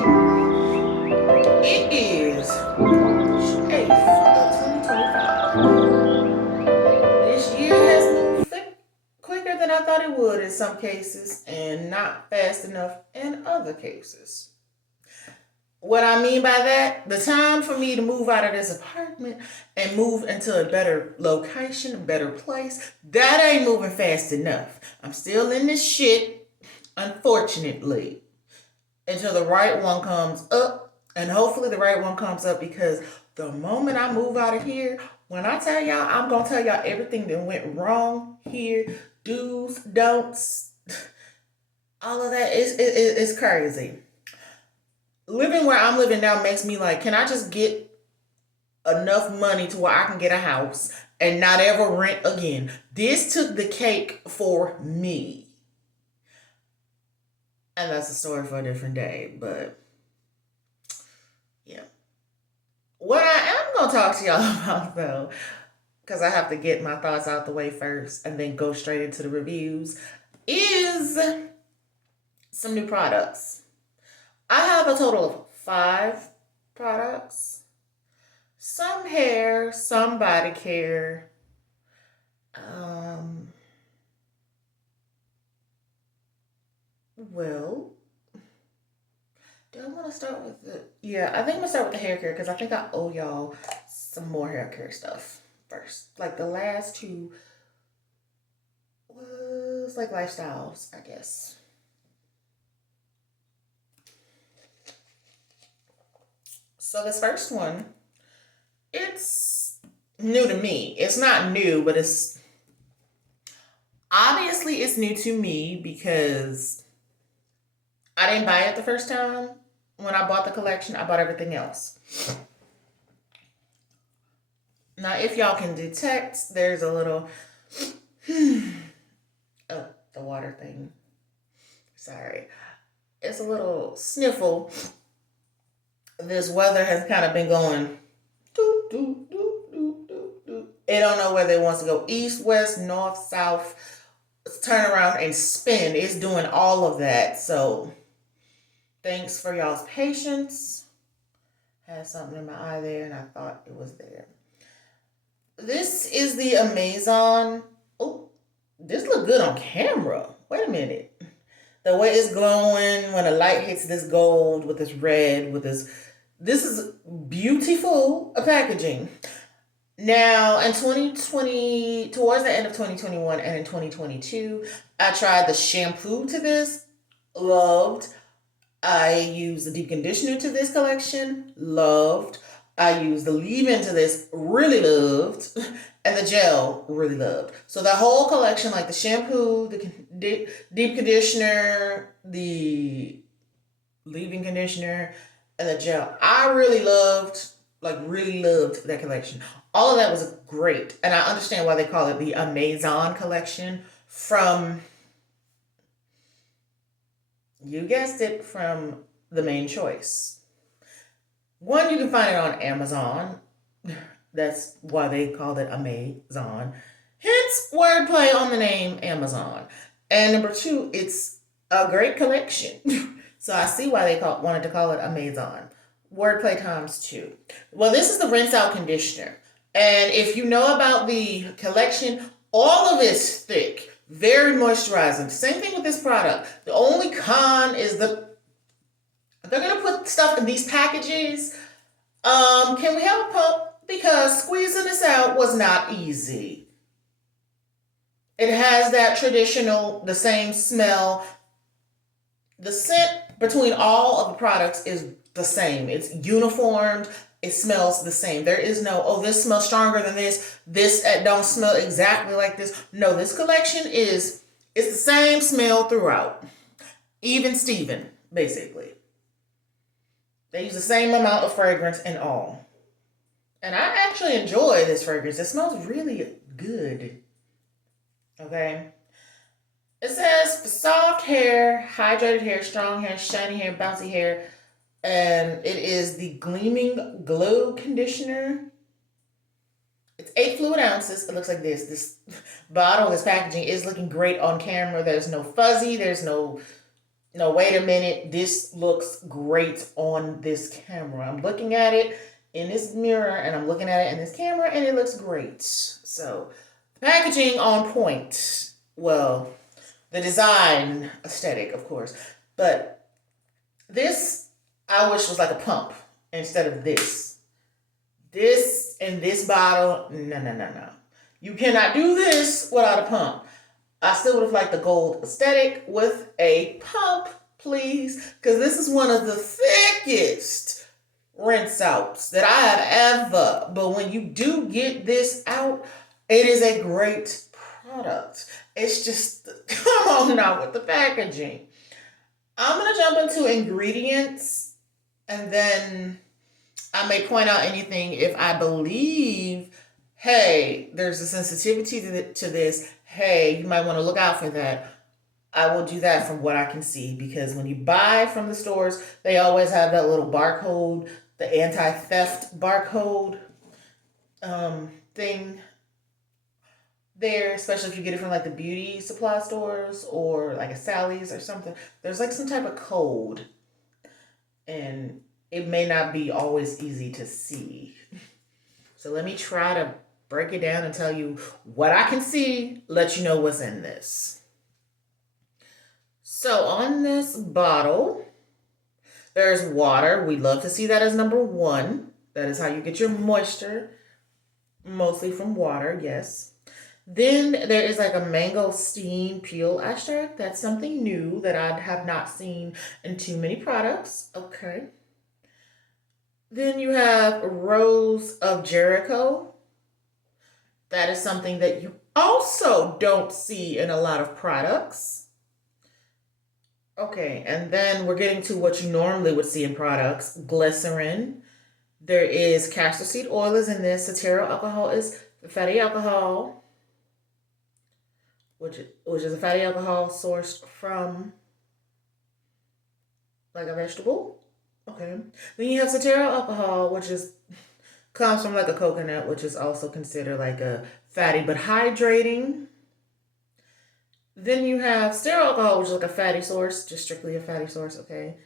morning. It is March 8th of 2025. This year has moved quicker than I thought it would in some cases, and not fast enough in other cases. What I mean by that, the time for me to move out of this apartment and move into a better location, a better place, that ain't moving fast enough. I'm still in this shit, unfortunately, until the right one comes up. And hopefully the right one comes up, because the moment I move out of here, when I tell y'all, I'm going to tell y'all everything that went wrong here, do's, don'ts, all of that is crazy. Living where I'm living now makes me like, can I just get enough money to where I can get a house and not ever rent again? This took the cake for me. And that's a story for a different day, but yeah. What I am going to talk to y'all about, though, because I have to get my thoughts out the way first and then go straight into the reviews, is some new products. I have a total of 5 products. Some hair, some body care. Well, do I want to start with the... Yeah, I think I'm going to start with the hair care, because I think I owe y'all some more hair care stuff first. Like the last 2 was like lifestyles, I guess. So this first one, it's new to me. It's not new, but it's obviously it's new to me because I didn't buy it the first time. When I bought the collection, I bought everything else. Now, if y'all can detect, there's a little oh, the water thing. Sorry. It's a little sniffle. This weather has kind of been going doo, doo, doo, doo, doo, doo. It don't know whether it wants to go east, west, north, south, turn around and spin. It's doing all of that. So thanks for y'all's patience. Had something in my eye there and I thought it was there. This is the Amaz-zon. Oh, this look good on camera. Wait a minute. The way it's glowing when the light hits this gold with this red with this is beautiful packaging. Now, in 2020, towards the end of 2021 and in 2022, I tried the shampoo to this, loved. I used the deep conditioner to this collection, loved. I used the leave-in to this, really loved. And the gel, really loved. So the whole collection, like the shampoo, the deep conditioner, the leave-in conditioner, and the gel, I really loved, like really loved that collection. All of that was great. And I understand why they call it the Amaz-zon collection from, you guessed it, from the main choice. One, you can find it on Amazon. That's why they called it Amaz-zon. Hence, wordplay on the name Amazon. And number 2, it's a great collection. So I see why they wanted to call it Amaz-zon. Wordplay times 2. Well, this is the rinse out conditioner. And if you know about the collection, all of it's thick, very moisturizing. Same thing with this product. The only con is they're going to put stuff in these packages. Can we have a pump? Because squeezing this out was not easy. It has that traditional, the same smell. The scent between all of the products is the same. It's uniformed. It smells the same. There is no, oh, this smells stronger than this. This don't smell exactly like this. No, this collection it's the same smell throughout. Even Steven, basically. They use the same amount of fragrance and all. And I actually enjoy this fragrance. It smells really good. Okay. It says for soft hair, hydrated hair, strong hair, shiny hair, bouncy hair. And it is the Gleaming Glow Conditioner. It's 8 fluid ounces. It looks like this. This bottle, this packaging is looking great on camera. There's no fuzzy. There's no No, wait a minute. This looks great on this camera. I'm looking at it in this mirror and I'm looking at it in this camera and it looks great. So, packaging on point. Well, the design aesthetic, of course. But this, I wish was like a pump instead of this. This and this bottle, no, no, no, no. You cannot do this without a pump. I still would have liked the gold aesthetic with a pump, please, because this is one of the thickest rinse outs that I have ever. But when you do get this out, it is a great product. It's just, come on now with the packaging. I'm going to jump into ingredients and then I may point out anything if I believe, hey, there's a sensitivity to this. Hey, you might want to look out for that. I will do that from what I can see because when you buy from the stores, they always have that little barcode, the anti-theft barcode thing there, especially if you get it from like the beauty supply stores or like a Sally's or something. There's like some type of code and it may not be always easy to see. So let me try to break it down and tell you what I can see, let you know what's in this. So on this bottle, there's water. We love to see that as number one. That is how you get your moisture, mostly from water, yes. Then there is like a mango steam peel extract. That's something new that I have not seen in too many products. Okay. Then you have Rose of Jericho. That is something that you also don't see in a lot of products. Okay, and then we're getting to what you normally would see in products. Glycerin. There is castor seed oil is in this. Cetearyl alcohol is fatty alcohol, which is a fatty alcohol sourced from like a vegetable. Okay. Then you have cetearyl alcohol, which is comes from like a coconut, which is also considered like a fatty but hydrating. Then you have stearyl alcohol, which is like a fatty source, just strictly a fatty source, okay?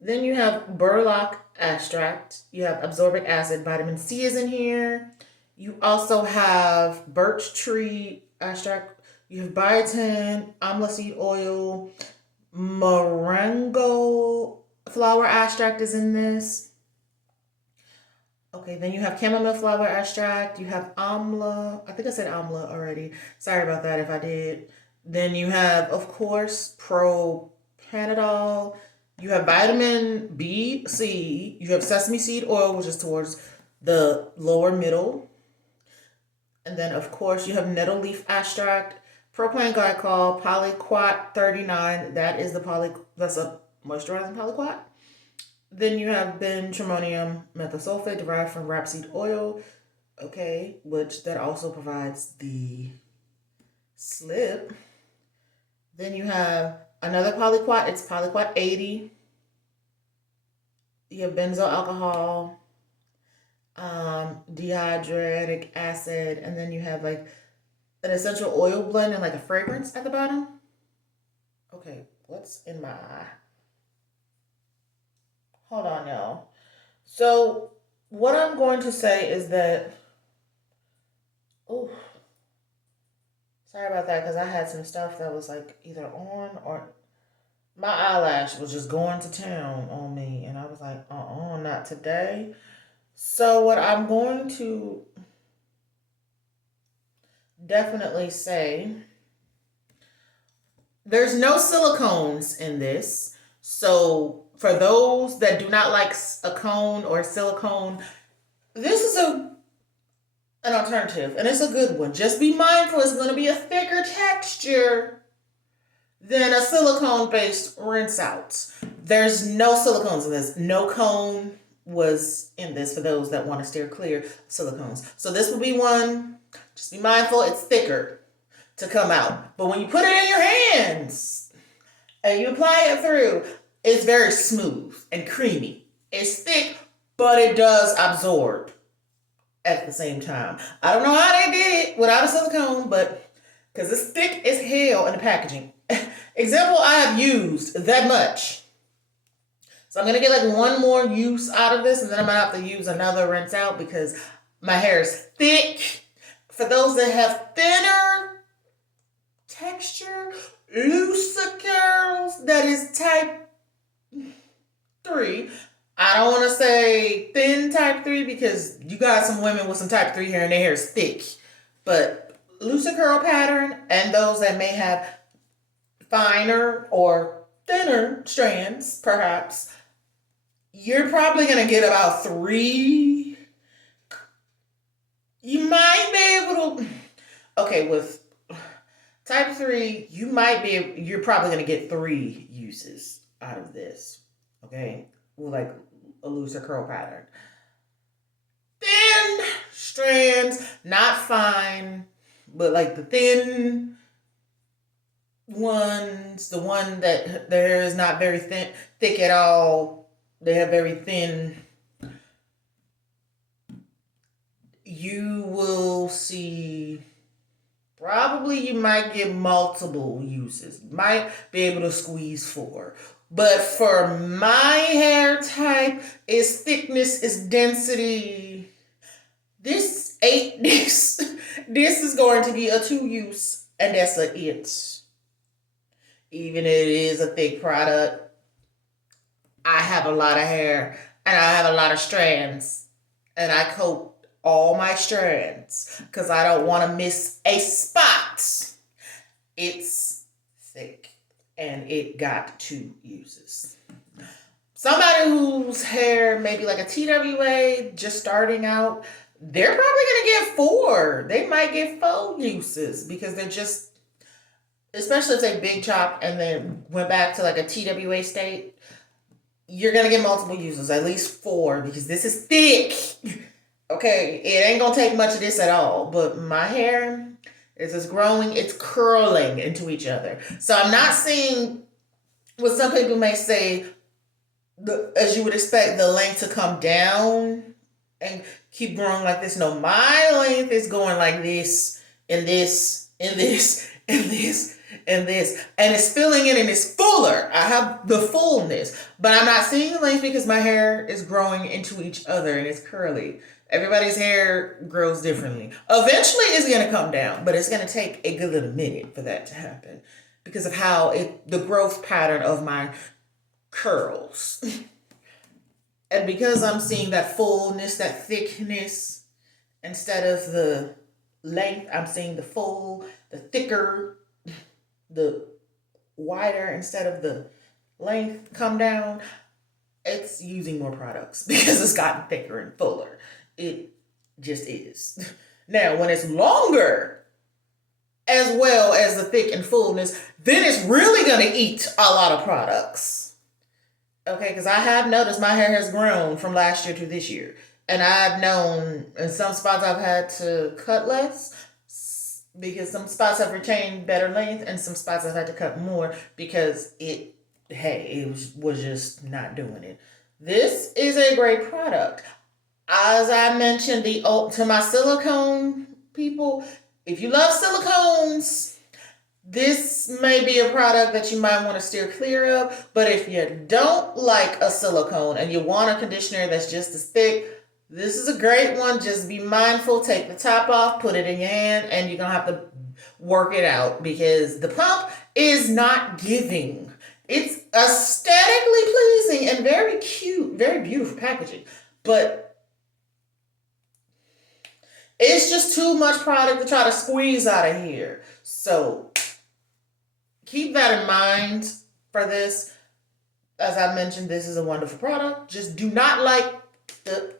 Then you have burdock extract. You have absorbic acid. Vitamin C is in here. You also have birch tree extract. You have biotin, amla seed oil, moringa flower extract is in this. Okay, then you have chamomile flower extract. You have amla. I think I said amla already. Sorry about that if I did. Then you have, of course, propanadol. You have vitamin B, C. You have sesame seed oil, which is towards the lower middle. And then, of course, you have nettle leaf extract, propane glycol, polyquat 39. That is that's a moisturizing polyquat. Then you have benztrimonium methosulfate derived from rapeseed oil, okay, which that also provides the slip. Then you have another polyquat, it's polyquat 80. You have benzoyl alcohol, dehydratic acid, and then you have like an essential oil blend and like a fragrance at the bottom. Okay, what's in my eye? Hold on, y'all. So, what I'm going to say is that, oh, sorry about that because I had some stuff that was like either on or my eyelash was just going to town on me, and I was like, not today. So, what I'm going to definitely say, there's no silicones in this. So, for those that do not like a cone or silicone, this is an alternative, and it's a good one. Just be mindful, it's going to be a thicker texture than a silicone-based rinse out. There's no silicones in this. No cone was in this for those that want to steer clear of silicones. So this will be one. Just be mindful, it's thicker to come out. But when you put it in your hands and you apply it through, it's very smooth and creamy. It's thick, but it does absorb at the same time. I don't know how they did it without a silicone, but because it's thick as hell in the packaging. Example I have used that much. So I'm going to get like one more use out of this, and then I'm going to have to use another rinse out because my hair is thick. For those that have thinner texture, looser curls, that is type 3. I don't want to say thin type 3 because you got some women with some type 3 hair and their hair is thick. But looser curl pattern and those that may have finer or thinner strands, perhaps, you're probably going to get about 3. You might be able to, okay, with type 3, you're probably going to get 3 uses out of this, okay? With like a looser curl pattern. Thin strands, not fine, but like the thin ones, the one that their hair is not very thick at all, they have very thin, you will see, probably you might get multiple uses. Might be able to squeeze 4. But for my hair type, its thickness, its density, this is going to be a 2 use, and that's a it. Even if it is a thick product, I have a lot of hair and I have a lot of strands, and I coat all my strands because I don't want to miss a spot. It's thick and it got 2 uses. Somebody whose hair maybe like a TWA just starting out, they're probably going to get 4. They might get 4 uses because they're just, especially if they big chop and then went back to like a TWA state, you're going to get multiple uses, at least 4, because this is thick. Okay, it ain't going to take much of this at all, but my hair is just growing, it's curling into each other. So I'm not seeing what some people may say, as you would expect, the length to come down and keep growing like this. No, my length is going like this, and this, and this, and this, and this. And it's filling in and it's fuller. I have the fullness. But I'm not seeing the length because my hair is growing into each other and it's curly. Everybody's hair grows differently. Eventually it's going to come down, but it's going to take a good little minute for that to happen because of how the growth pattern of my curls. And because I'm seeing that fullness, that thickness, instead of the length, I'm seeing the full, the thicker, the wider instead of the length come down. It's using more products because it's gotten thicker and fuller. It just is. Now, when it's longer, as well as the thick and fullness, then it's really going to eat a lot of products. Okay, because I have noticed my hair has grown from last year to this year. And I've known in some spots I've had to cut less because some spots have retained better length and some spots I've had to cut more because it was just not doing it. This is a great product. As I mentioned, to my silicone people, if you love silicones, this may be a product that you might want to steer clear of. But if you don't like a silicone and you want a conditioner that's just as thick, this is a great one. Just be mindful, take the top off, put it in your hand, and you're going to have to work it out because the pump is not giving. It's aesthetically pleasing and very cute, very beautiful packaging. But it's just too much product to try to squeeze out of here. So keep that in mind for this. As I mentioned, this is a wonderful product. Just do not like the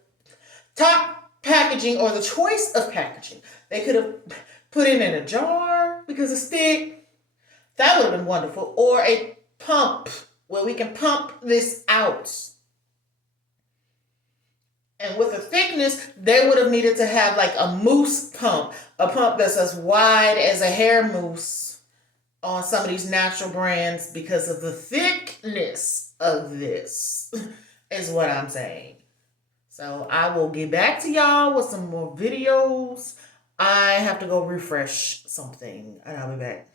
top packaging or the choice of packaging. They could have put it in a jar because it's thick. That would have been wonderful. Or a pump where we can pump this out. And with the thickness, they would have needed to have like a mousse pump. A pump that's as wide as a hair mousse on some of these natural brands because of the thickness of this is what I'm saying. So I will get back to y'all with some more videos. I have to go refresh something and I'll be back.